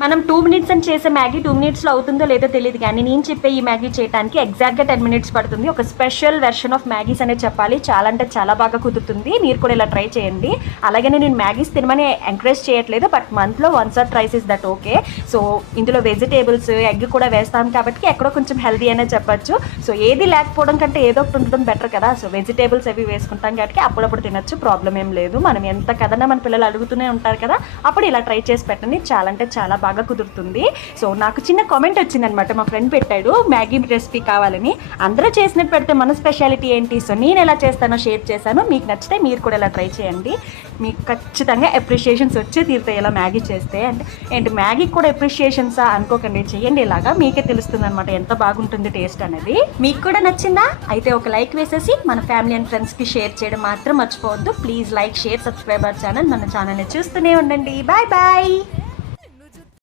మనం two minutes అని చేసే మ్యాగీ టూ మినిట్స్లో అవుతుందో లేదో తెలియదు కానీ నేను చెప్పే ఈ మ్యాగీ చేయడానికి ఎగ్జాక్ట్గా టెన్ మినిట్స్ పడుతుంది. ఒక స్పెషల్ వెర్షన్ ఆఫ్ మ్యాగీస్ అనే చెప్పాలి. చాలా అంటే చాలా బాగా కుదురుతుంది. మీరు కూడా ఇలా ట్రై చేయండి. అలాగే నేను మ్యాగీస్ తినమని ఎంకరేజ్ చేయట్లేదు బట్ మంత్లో once or thrice is that okay so ఇందులో వెజిటేబుల్స్ ఎగ్ కూడా వేస్తాం కాబట్టి ఎక్కడో కొంచెం హెల్దీ అనే చెప్పచ్చు. సో ఏది లేకపోవడం కంటే ఏదో ఒకటి ఉండడం బెటర్ కదా. సో వెజిటేబుల్స్ అవి వేసుకుంటాం కాబట్టి అప్పుడప్పుడు తినొచ్చు. ప్రాబ్లం ఏం లేదు. మనం ఎంత కదన్నా మన పిల్లలు అడుగుతూనే ఉంటారు కదా. అప్పుడు ఇలా ట్రై చేసి పెట్టండి. చాలా అంటే చాలా బాగా బాగా కుదురుతుంది. సో నాకు చిన్న కామెంట్ వచ్చిందనమాట మా ఫ్రెండ్ పెట్టాడు మ్యాగీ రెసిపీ కావాలని. అందరూ చేసినట్టు పెడితే మన స్పెషాలిటీ ఏంటి? సో నేను ఎలా చేస్తానో షేర్ చేశాను. మీకు నచ్చితే మీరు కూడా ఇలా ట్రై చేయండి. మీకు ఖచ్చితంగా అప్రిషియేషన్స్ వచ్చే తీరుతాయి ఇలా మ్యాగీ చేస్తే. అంటే ఏంటి మ్యాగీకి కూడా అప్రిషియేషన్సా అనుకోకండి. చేయండి ఇలాగా. మీకే తెలుస్తుంది అనమాట ఎంత బాగుంటుంది టేస్ట్ అనేది. మీకు కూడా నచ్చిందా? అయితే ఒక లైక్ వేసేసి మన ఫ్యామిలీ అండ్ ఫ్రెండ్స్కి షేర్ చేయడం మాత్రం మర్చిపోవద్దు. Please like share subscribe our channel మన ఛానల్ని చూస్తూనే ఉండండి. Bye bye